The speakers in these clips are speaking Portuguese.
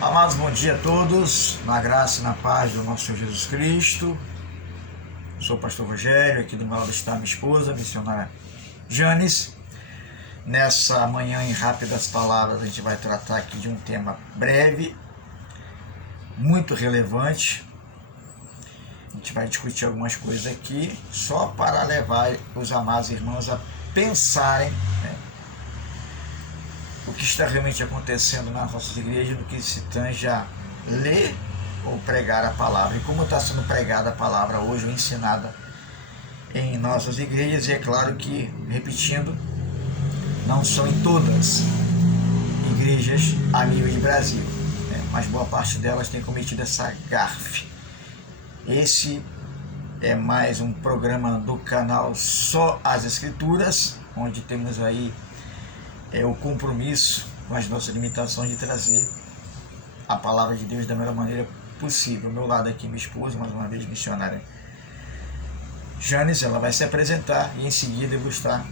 Amados, bom dia a todos, na graça e na paz do nosso Senhor Jesus Cristo. Sou o pastor Rogério, aqui do meu lado está minha esposa, a missionária Janes. Nessa manhã, em rápidas palavras, a gente vai tratar aqui de um tema breve, muito relevante. A gente vai discutir algumas coisas aqui, só para levar os amados irmãos a pensarem, o que está realmente acontecendo nas nossas igrejas, no que se tange a ler ou pregar a palavra, e como está sendo pregada a palavra hoje ou ensinada em nossas igrejas. E é claro que, repetindo, não são em todas igrejas a nível de Brasil, mas boa parte delas tem cometido essa gafe. Esse é mais um programa do canal Só as Escrituras, onde temos aí o compromisso com as nossas limitações de trazer a palavra de Deus da melhor maneira possível. Ao meu lado aqui, minha esposa, mais uma vez missionária Janes, ela vai se apresentar e em seguida eu vou estar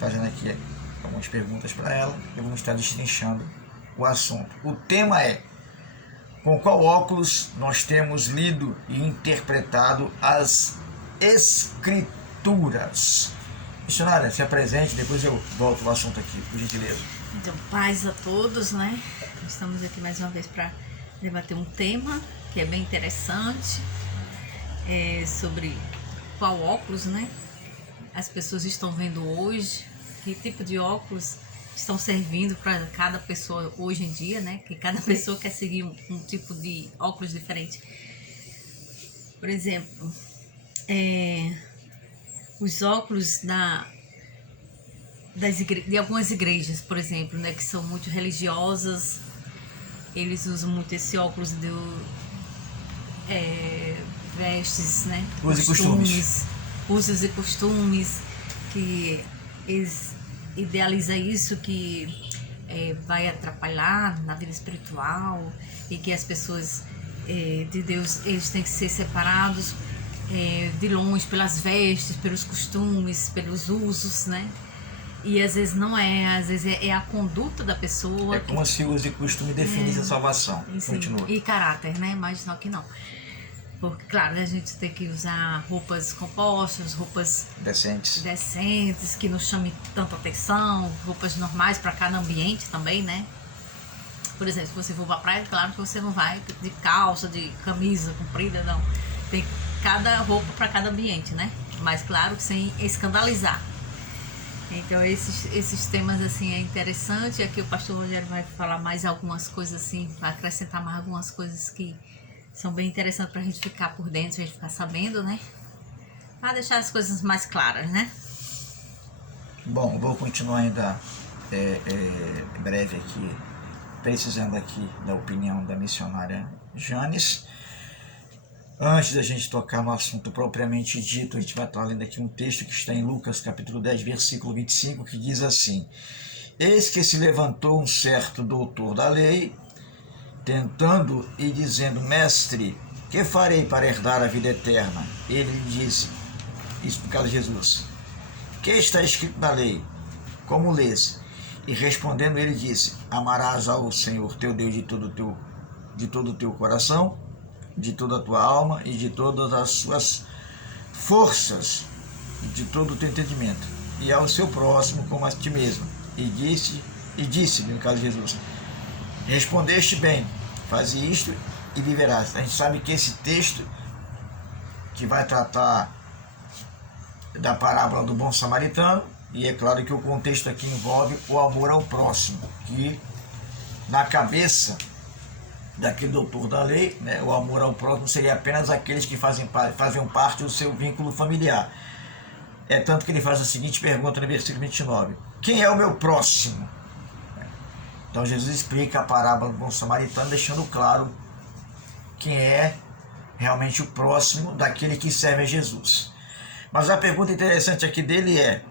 fazendo aqui algumas perguntas para ela e vamos estar destrinchando o assunto. O tema é: com qual óculos nós temos lido e interpretado as Escrituras? Missionária, se apresente, depois eu volto ao assunto aqui, por gentileza. Então, paz a todos, né? Estamos aqui mais uma vez para debater um tema que é bem interessante, sobre qual óculos, né, as pessoas estão vendo hoje, que tipo de óculos estão servindo para cada pessoa hoje em dia, né? Que cada pessoa quer seguir um tipo de óculos diferente. Por exemplo, os óculos de algumas igrejas, por exemplo, né, que são muito religiosas, eles usam muito esse óculos vestes, né, usos e costumes, que eles idealizam isso, que vai atrapalhar na vida espiritual, e que as pessoas de Deus, eles têm que ser separados de longe pelas vestes, pelos costumes, pelos usos, né? E às vezes não é, às vezes é a conduta da pessoa. É como se uso e costume definisse a salvação. Continua. E caráter, né? Mas não que não. Porque, claro, a gente tem que usar roupas compostas, roupas decentes, que não chamem tanta atenção, roupas normais para cada ambiente também, né? Por exemplo, se você for pra praia, claro que você não vai de calça, de camisa comprida, não. Tem cada roupa para cada ambiente, né? Mas claro que sem escandalizar. Então esses temas assim é interessante. Aqui o pastor Rogério vai falar mais algumas coisas assim, vai acrescentar mais algumas coisas que são bem interessantes para a gente ficar por dentro, a gente ficar sabendo, né? Para deixar as coisas mais claras, né? Bom, vou continuar ainda breve aqui, precisando aqui da opinião da missionária Janes. Antes da gente tocar no assunto propriamente dito, a gente vai estar lendo aqui um texto que está em Lucas capítulo 10, versículo 25, que diz assim: Eis que se levantou um certo doutor da lei, tentando e dizendo: Mestre, que farei para herdar a vida eterna? Ele lhe disse, isso por causa de Jesus: Que está escrito na lei? Como lês? E respondendo ele disse: Amarás ao Senhor teu Deus de todo o teu coração, de toda a tua alma e de todas as suas forças, de todo o teu entendimento, e ao seu próximo como a ti mesmo. E disse-lhe, no caso de Jesus: Respondeste bem, faze isto e viverás. A gente sabe que esse texto, que vai tratar da parábola do bom samaritano, e é claro que o contexto aqui envolve o amor ao próximo, que na cabeça daquele doutor da lei, né, o amor ao próximo seria apenas aqueles que faziam parte do seu vínculo familiar. É tanto que ele faz a seguinte pergunta no versículo 29: Quem é o meu próximo? Então Jesus explica a parábola do bom samaritano, deixando claro quem é realmente o próximo daquele que serve a Jesus. Mas a pergunta interessante aqui dele é: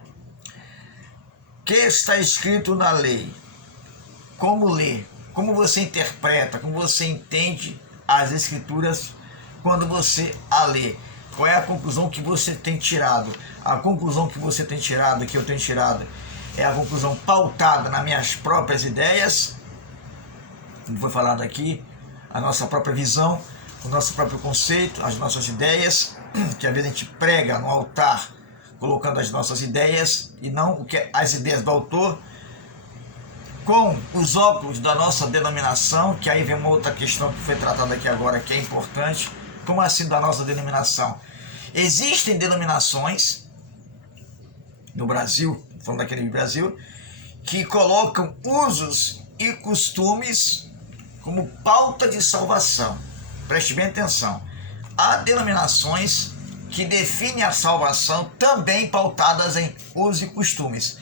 que está escrito na lei? Como ler? Como você interpreta, como você entende as Escrituras quando você a lê? Qual é a conclusão que você tem tirado? A conclusão que você tem tirado, que eu tenho tirado, é a conclusão pautada nas minhas próprias ideias, como foi falado aqui, a nossa própria visão, o nosso próprio conceito, as nossas ideias, que às vezes a gente prega no altar, colocando as nossas ideias e não o que as ideias do autor, com os óculos da nossa denominação, que aí vem uma outra questão que foi tratada aqui agora, que é importante. Como assim da nossa denominação? Existem denominações no Brasil, falando daquele Brasil, que colocam usos e costumes como pauta de salvação. Preste bem atenção. Há denominações que definem a salvação também pautadas em usos e costumes.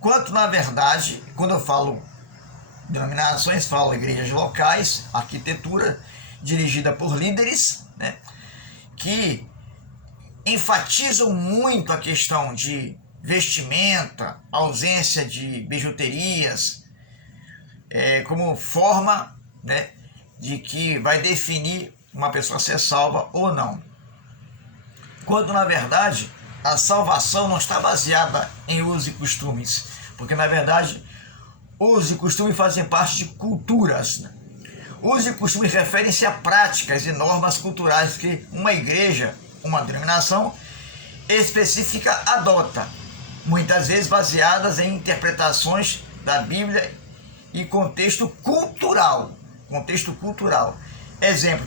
Quanto, na verdade, quando eu falo denominações, falo igrejas locais, arquitetura dirigida por líderes, né, que enfatizam muito a questão de vestimenta, ausência de bijuterias, como forma, né, de que vai definir uma pessoa ser salva ou não. Quando, na verdade, a salvação não está baseada em usos e costumes, porque, na verdade, usos e costumes fazem parte de culturas. Usos e costumes referem-se a práticas e normas culturais que uma igreja, uma denominação específica adota, muitas vezes baseadas em interpretações da Bíblia e contexto cultural. Exemplo,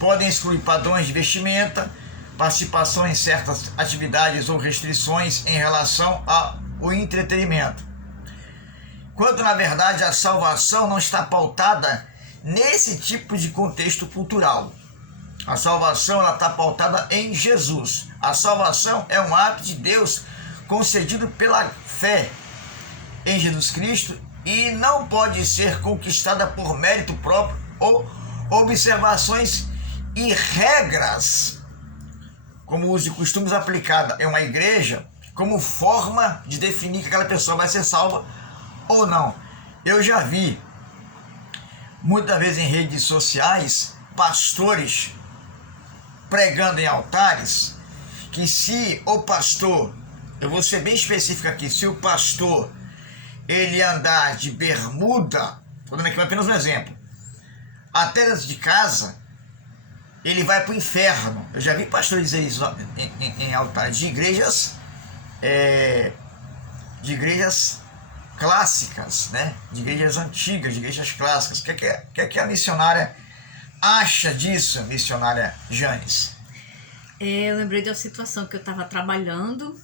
podem excluir padrões de vestimenta, participação em certas atividades ou restrições em relação ao entretenimento. Quando, na verdade, a salvação não está pautada nesse tipo de contexto cultural. A salvação ela está pautada em Jesus. A salvação é um ato de Deus concedido pela fé em Jesus Cristo e não pode ser conquistada por mérito próprio ou observações e regras, como usos e costumes aplicada em uma igreja, como forma de definir que aquela pessoa vai ser salva ou não. Eu já vi, muitas vezes em redes sociais, pastores pregando em altares, que se o pastor, eu vou ser bem específico aqui, se o pastor ele andar de bermuda, estou dando aqui apenas um exemplo, até dentro de casa, ele vai para o inferno. Eu já vi pastores dizer isso em altares de igrejas clássicas, né? De igrejas antigas, de igrejas clássicas. O que a missionária acha disso, missionária Janes? Eu lembrei de uma situação que eu estava trabalhando,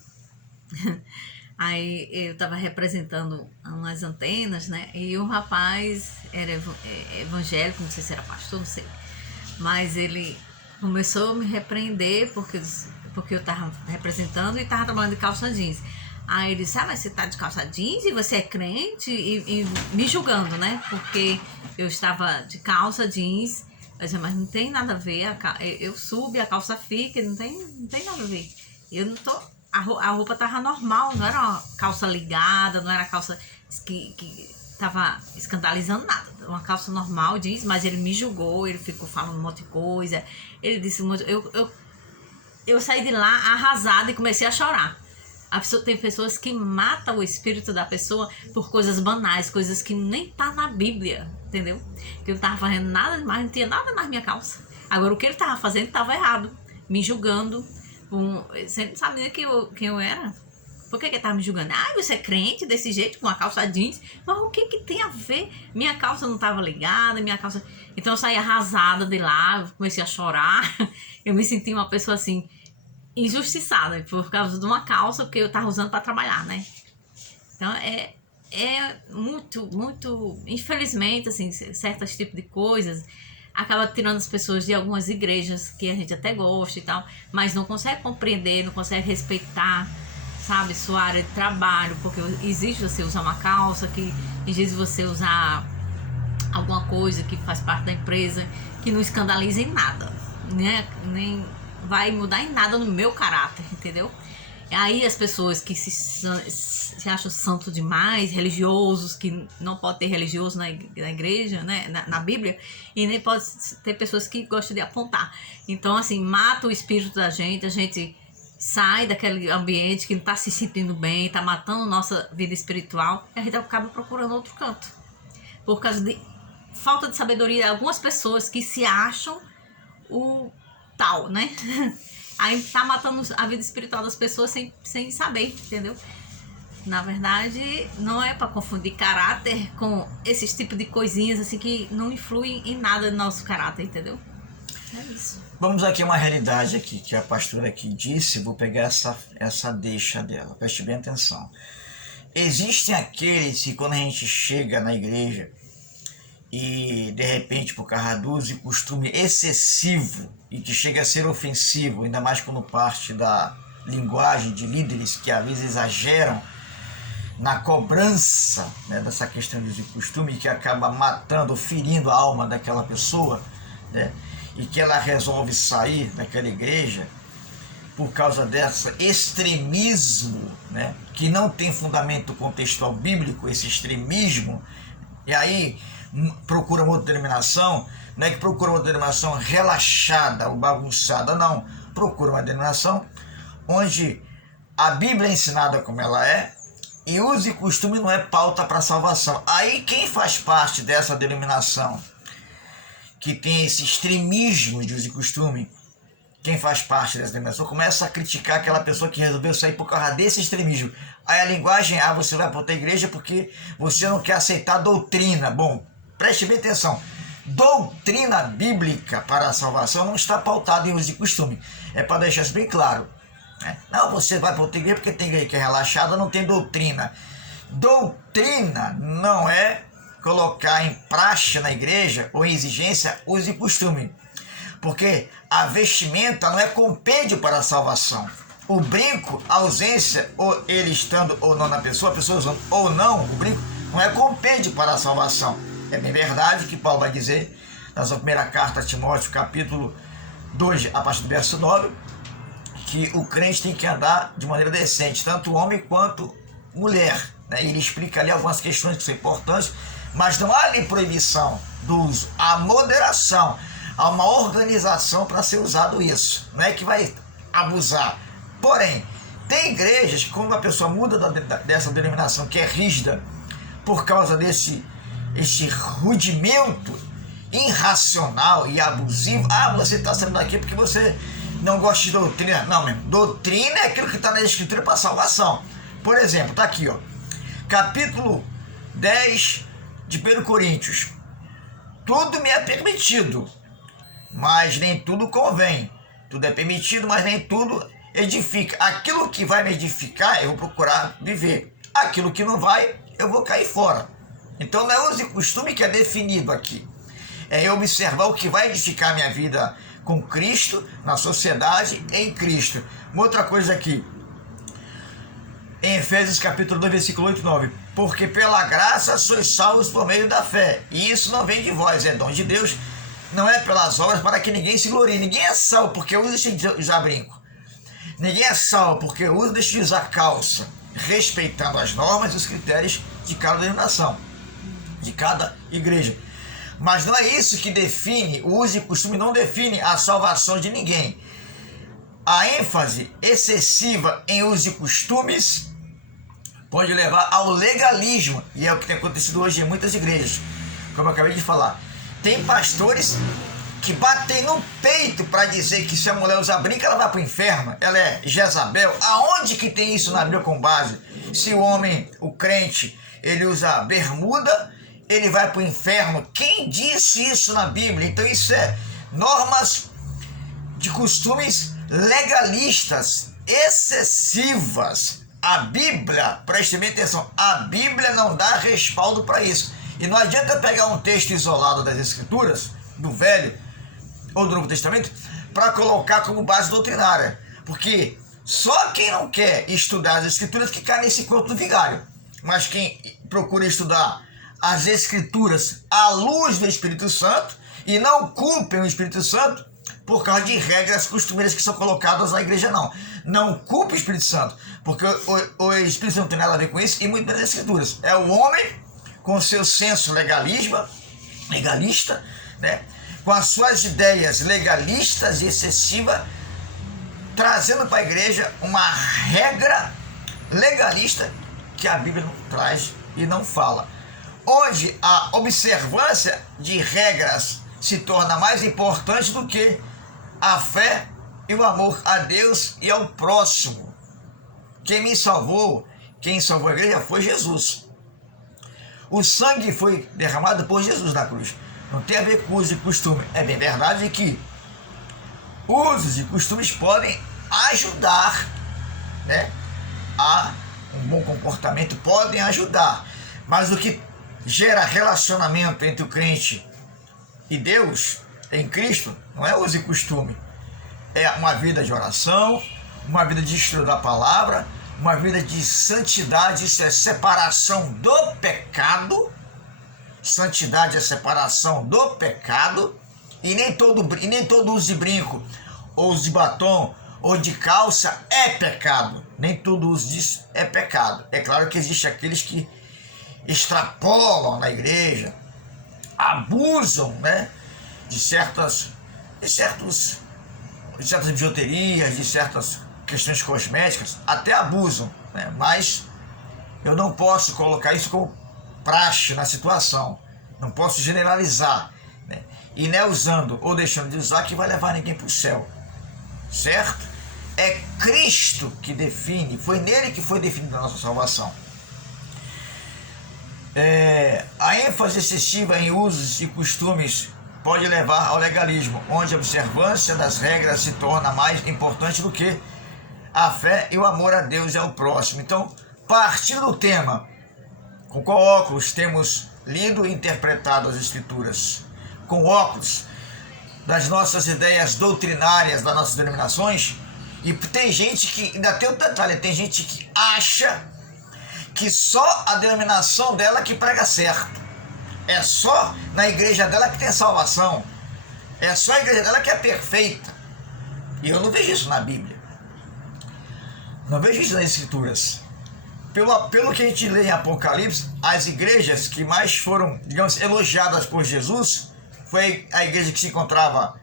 aí eu estava representando umas antenas, né? E um rapaz era evangélico, não sei se era pastor, não sei. Mas ele começou a me repreender porque eu estava representando e estava trabalhando de calça jeans. Aí ele disse, mas você tá de calça jeans e você é crente? E me julgando, né? Porque eu estava de calça jeans. Eu disse, mas não tem nada a ver, eu subo e a calça fica, não tem nada a ver. Eu não tô, a roupa tava normal, não era uma calça ligada, não era calça que tava escandalizando nada. Uma calça normal, jeans, mas ele me julgou, ele ficou falando um monte de coisa. Ele disse, eu saí de lá arrasada e comecei a chorar. Tem pessoas que matam o espírito da pessoa por coisas banais, coisas que nem tá na Bíblia, entendeu? Que eu não tava fazendo nada demais, não tinha nada na minha calça. Agora, o que ele tava fazendo tava errado, me julgando. Você não sabe nem quem eu era? Por que ele tava me julgando? Você é crente desse jeito, com a calça jeans? Mas o que tem a ver? Minha calça não tava ligada, minha calça... Então eu saí arrasada de lá, comecei a chorar. Eu me senti uma pessoa assim... injustiçada por causa de uma calça que eu tava usando para trabalhar, né? Então é muito, infelizmente, assim, certos tipos de coisas acaba tirando as pessoas de algumas igrejas que a gente até gosta e tal, mas não consegue compreender, não consegue respeitar, sabe, sua área de trabalho, porque existe você usar uma calça, que existe você usar alguma coisa que faz parte da empresa, que não escandaliza em nada, né? Nem vai mudar em nada no meu caráter, entendeu? Aí as pessoas que se acham santo demais, religiosos, que não pode ter religioso na igreja, né, na Bíblia, e nem pode ter pessoas que gostam de apontar. Então, assim, mata o espírito da gente, a gente sai daquele ambiente que não está se sentindo bem, está matando nossa vida espiritual, e a gente acaba procurando outro canto. Por causa de falta de sabedoria, algumas pessoas que se acham o tal, né? Aí tá matando a vida espiritual das pessoas sem saber, entendeu? Na verdade, não é para confundir caráter com esses tipos de coisinhas assim que não influem em nada no nosso caráter, entendeu? É isso. Vamos aqui a uma realidade aqui que a pastora aqui disse, vou pegar essa deixa dela, preste bem atenção. Existem aqueles que quando a gente chega na igreja e de repente por causa do uso e costume excessivo e que chega a ser ofensivo, ainda mais quando parte da linguagem de líderes que às vezes exageram na cobrança, né, dessa questão de uso e costume, que acaba matando, ferindo a alma daquela pessoa, né, e que ela resolve sair daquela igreja por causa desse extremismo, né, que não tem fundamento contextual bíblico, esse extremismo, e aí procura uma outra denominação, não é que procura uma denominação relaxada ou bagunçada, não, procura uma denominação onde a Bíblia é ensinada como ela é, e uso e costume não é pauta para salvação. Aí quem faz parte dessa denominação, que tem esse extremismo de uso e costume, quem faz parte dessa denominação começa a criticar aquela pessoa que resolveu sair por causa desse extremismo. Aí a linguagem, você vai para outra igreja porque você não quer aceitar a doutrina. Bom, preste bem atenção. Doutrina bíblica para a salvação não está pautada em uso e costume. É para deixar isso bem claro. Não, você vai para outra igreja porque tem igreja que é relaxada, não tem doutrina. Doutrina não é colocar em praxe na igreja ou em exigência uso e costume. Porque a vestimenta não é compêndio para a salvação. O brinco, a ausência, ou ele estando ou não na pessoa, a pessoa usando ou não, o brinco não é compêndio para a salvação. É bem verdade que Paulo vai dizer na sua primeira carta a Timóteo, capítulo 2, a partir do verso 9, que o crente tem que andar de maneira decente, tanto homem quanto mulher, né? Ele explica ali algumas questões que são importantes, mas não há ali proibição do uso, há moderação, há uma organização para ser usado isso, não é que vai abusar. Porém, tem igrejas que quando a pessoa muda dessa denominação que é rígida por causa desse rudimento irracional e abusivo, você está saindo daqui porque você não gosta de doutrina. Não, mesmo. Doutrina é aquilo que está na Escritura para salvação. Por exemplo, está aqui, ó, capítulo 10 de 1 Coríntios. Tudo me é permitido, mas nem tudo convém. Tudo é permitido, mas nem tudo edifica. Aquilo que vai me edificar, eu vou procurar viver. Aquilo que não vai, eu vou cair fora. Então não é uso e costume que é definido aqui. É eu observar o que vai edificar a minha vida com Cristo, na sociedade, em Cristo. Uma outra coisa aqui, em Efésios capítulo 2, versículo 8 e 9. Porque pela graça sois salvos por meio da fé. E isso não vem de vós, é dom de Deus. Não é pelas obras para que ninguém se glorie. Ninguém é salvo porque usa e deixa de usar brinco. Ninguém é salvo porque usa e deixa de usar calça. Respeitando as normas e os critérios de cada denominação, de cada igreja. Mas não é isso que define, o uso e costume não define a salvação de ninguém. A ênfase excessiva em uso e costumes pode levar ao legalismo, e é o que tem acontecido hoje em muitas igrejas, como eu acabei de falar. Tem pastores que batem no peito para dizer que se a mulher usar brinco, ela vai para o inferno, ela é Jezabel. Aonde que tem isso na Bíblia com base? Se o homem, o crente, ele usa bermuda, ele vai para o inferno. Quem disse isso na Bíblia? Então isso é normas de costumes legalistas, excessivas. A Bíblia, preste bem atenção, a Bíblia não dá respaldo para isso. E não adianta pegar um texto isolado das Escrituras, do Velho ou do Novo Testamento, para colocar como base doutrinária. Porque só quem não quer estudar as Escrituras que cai nesse conto do vigário. Mas quem procura estudar as Escrituras à luz do Espírito Santo e não culpem o Espírito Santo por causa de regras costumeiras que são colocadas na igreja, não. Não culpe o Espírito Santo, porque o Espírito Santo não tem nada a ver com isso, e muito menos as Escrituras. É o homem com seu senso legalista, né? Com as suas ideias legalistas e excessivas, trazendo para a igreja uma regra legalista que a Bíblia não traz e não fala. onde a observância de regras se torna mais importante do que a fé e o amor a Deus e ao próximo. Quem salvou a igreja foi Jesus. O sangue foi derramado por Jesus na cruz. Não tem a ver com uso e costume. É bem verdade que usos e costumes podem ajudar, né, a um bom comportamento, podem ajudar. Mas o que gera relacionamento entre o crente e Deus, em Cristo, não é uso e costume. É uma vida de oração, uma vida de estudo da palavra, uma vida de santidade. Isso é separação do pecado. Santidade é separação do pecado. E nem todo uso de brinco, ou uso de batom, ou de calça é pecado. Nem todo uso disso é pecado. É claro que existe aqueles que extrapolam na igreja, abusam, né, de certas bijuterias, de certas questões cosméticas, até abusam, né? Mas eu não posso colocar isso como praxe na situação, não posso generalizar, né? E não é usando ou deixando de usar que vai levar ninguém para o céu, certo? É Cristo que define, foi nele que foi definida a nossa salvação. A ênfase excessiva em usos e costumes pode levar ao legalismo, onde a observância das regras se torna mais importante do que a fé e o amor a Deus e ao próximo. Então, partindo do tema, com qual óculos temos lido e interpretado as Escrituras? Com óculos das nossas ideias doutrinárias, das nossas denominações? E tem gente que, ainda tem um detalhe, tem gente que acha que só a denominação dela que prega certo. É só na igreja dela que tem salvação. É só a igreja dela que é perfeita. E eu não vejo isso na Bíblia. Não vejo isso nas Escrituras. Pelo que a gente lê em Apocalipse, as igrejas que mais foram, digamos, elogiadas por Jesus foi a igreja que se encontrava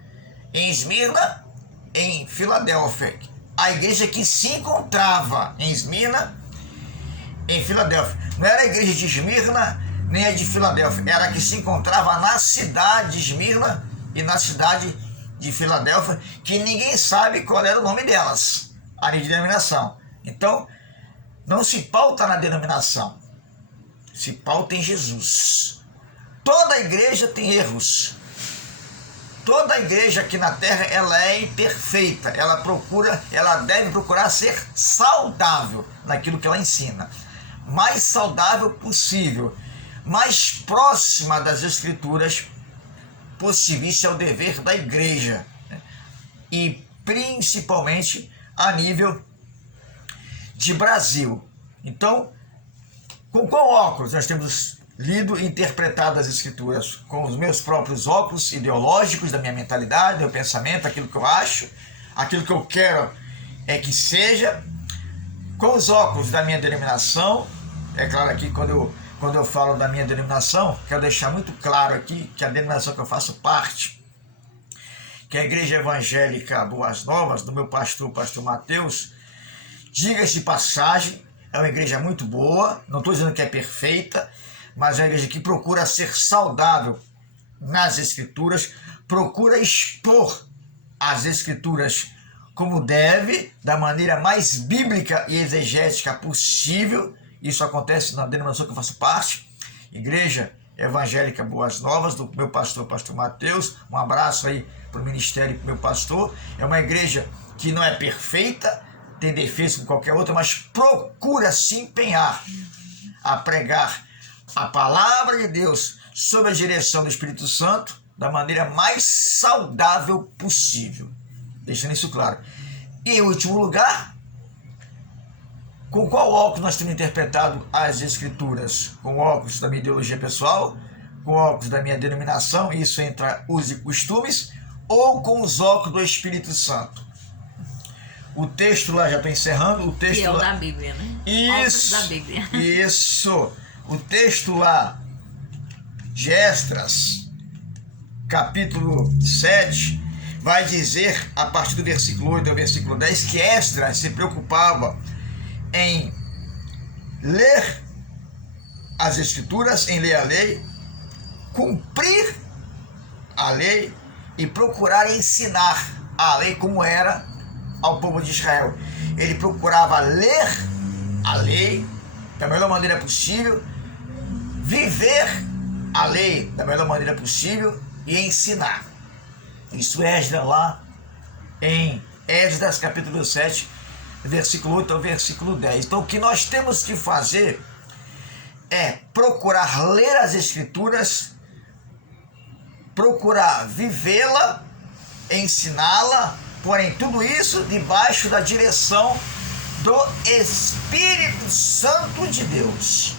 em Esmirna, em Filadélfia. A igreja que se encontrava em Esmirna, em Filadélfia. Não era a igreja de Esmirna, nem a de Filadélfia. Era a que se encontrava na cidade de Esmirna e na cidade de Filadélfia, que ninguém sabe qual era o nome delas, a de denominação. Então, não se pauta na denominação, se pauta em Jesus. Toda igreja tem erros. Toda igreja aqui na terra, ela é imperfeita. Ela deve procurar ser saudável naquilo que ela ensina. Mais saudável possível, mais próxima das Escrituras possível. Isso é o dever da igreja, né? E principalmente a nível de Brasil. Então, com qual óculos nós temos lido e interpretado as Escrituras? Com os meus próprios óculos ideológicos, da minha mentalidade, do meu pensamento, aquilo que eu acho, aquilo que eu quero é que seja, com os óculos da minha denominação. É claro, aqui quando eu falo da minha denominação, quero deixar muito claro aqui que a denominação que eu faço parte, que é a Igreja Evangélica Boas Novas, do meu pastor, pastor Mateus, diga-se de passagem, é uma igreja muito boa, não estou dizendo que é perfeita, mas é uma igreja que procura ser saudável nas Escrituras, procura expor as Escrituras como deve, da maneira mais bíblica e exegética possível. Isso acontece na denominação que eu faço parte, Igreja Evangélica Boas Novas, do meu pastor, pastor Mateus. Um abraço aí para o ministério e para o meu pastor. É uma igreja que não é perfeita, tem defeitos como qualquer outra, mas procura se empenhar a pregar a palavra de Deus sob a direção do Espírito Santo da maneira mais saudável possível. Deixando isso claro. E em último lugar, com qual óculos nós temos interpretado as Escrituras? Com óculos da minha ideologia pessoal, com óculos da minha denominação, isso entra usos e costumes, ou com os óculos do Espírito Santo? O texto lá, já estou encerrando, o texto que é o lá, da Bíblia, né? Isso, da Bíblia. Isso. O texto lá de Esdras, capítulo 7, vai dizer, a partir do versículo 8 ao versículo 10, que Esdras se preocupava em ler as Escrituras, em ler a lei, cumprir a lei e procurar ensinar a lei como era ao povo de Israel. Ele procurava ler a lei da melhor maneira possível, viver a lei da melhor maneira possível e ensinar. Isso é Esdras lá em Esdras capítulo 7, versículo 8 ao versículo 10. Então o que nós temos que fazer é procurar ler as Escrituras, procurar vivê-la, ensiná-la, porém tudo isso debaixo da direção do Espírito Santo de Deus.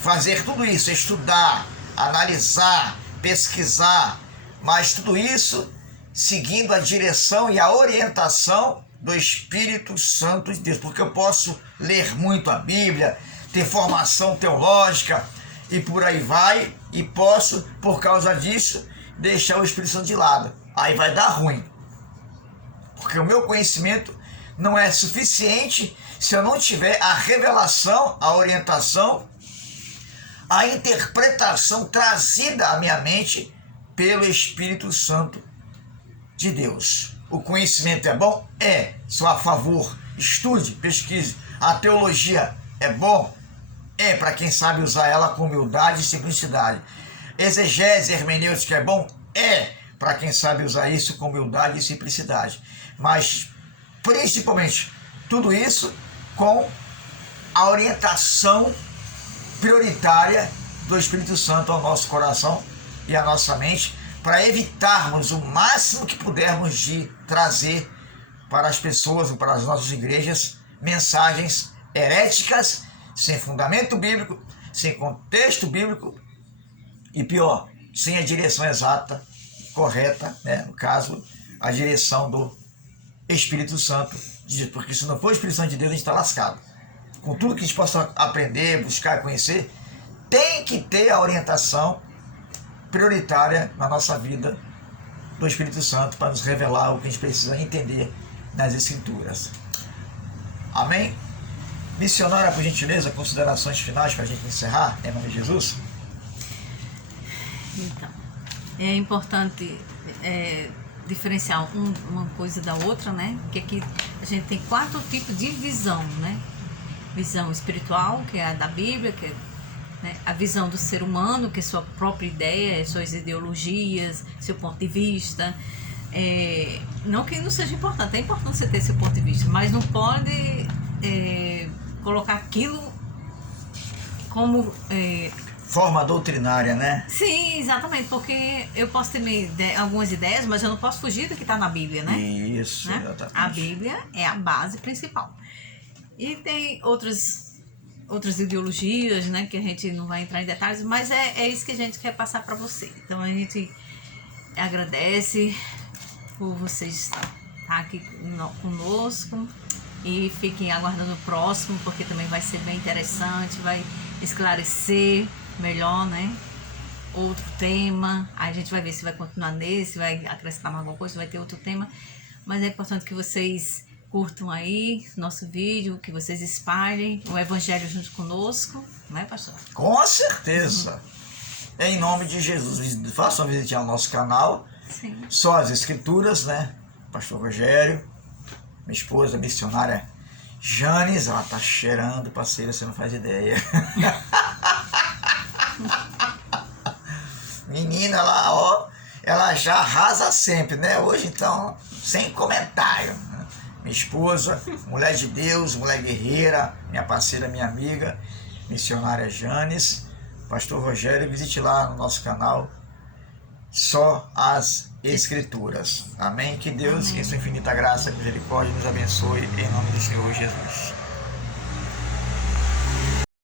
Fazer tudo isso, estudar, analisar, pesquisar, mas tudo isso seguindo a direção e a orientação do Espírito Santo de Deus. Porque eu posso ler muito a Bíblia, ter formação teológica e por aí vai, e posso, por causa disso, deixar o Espírito Santo de lado. Aí vai dar ruim. Porque o meu conhecimento não é suficiente se eu não tiver a revelação, a orientação, a interpretação trazida à minha mente pelo Espírito Santo de Deus. O conhecimento é bom? É. Sou a favor. Estude, pesquise. A teologia é bom? É, para quem sabe usar ela com humildade e simplicidade. Exegese hermenêutica é bom? É, para quem sabe usar isso com humildade e simplicidade. Mas, principalmente, tudo isso com a orientação prioritária do Espírito Santo ao nosso coração e à nossa mente, para evitarmos o máximo que pudermos de trazer para as pessoas ou para as nossas igrejas mensagens heréticas, sem fundamento bíblico, sem contexto bíblico e pior, sem a direção exata, correta, né? No caso, a direção do Espírito Santo de Deus, porque se não for o Espírito Santo de Deus, a gente está lascado. Com tudo que a gente possa aprender, buscar, conhecer, tem que ter a orientação prioritária na nossa vida do Espírito Santo para nos revelar o que a gente precisa entender nas Escrituras. Amém? Missionária, por gentileza, considerações finais para a gente encerrar, em nome de Jesus? Então, é importante diferenciar uma coisa da outra, né? Porque aqui a gente tem 4 tipos de visão, né? Visão espiritual, que é a da Bíblia, que é, né, a visão do ser humano, que é sua própria ideia, suas ideologias, seu ponto de vista. Não que não seja importante, é importante você ter seu ponto de vista, mas não pode colocar aquilo como... forma doutrinária, né? Sim, exatamente, porque eu posso ter algumas ideias, mas eu não posso fugir do que está na Bíblia, né? Isso, né? Exatamente. A Bíblia é a base principal. E tem outras ideologias, né, que a gente não vai entrar em detalhes, mas é isso que a gente quer passar para você. Então a gente agradece por vocês estar aqui conosco e fiquem aguardando o próximo, porque também vai ser bem interessante, vai esclarecer melhor, né? Outro tema, aí a gente vai ver se vai continuar nesse, vai acrescentar mais alguma coisa, vai ter outro tema, mas é importante que vocês curtam aí nosso vídeo, que vocês espalhem o Evangelho junto conosco, não é, pastor? Com certeza! Em nome de Jesus, façam visita ao nosso canal. Sim. Só as Escrituras, né? Pastor Rogério, minha esposa, missionária Janes, ela tá cheirando, parceira, você não faz ideia. Menina lá, ó, ela já arrasa sempre, né? Hoje, então, sem comentário. Minha esposa, mulher de Deus, mulher guerreira, minha parceira, minha amiga, missionária Janes, pastor Rogério, visite lá no nosso canal Só as Escrituras. Amém? Que Deus, em sua infinita graça e misericórdia, nos abençoe em nome do Senhor Jesus.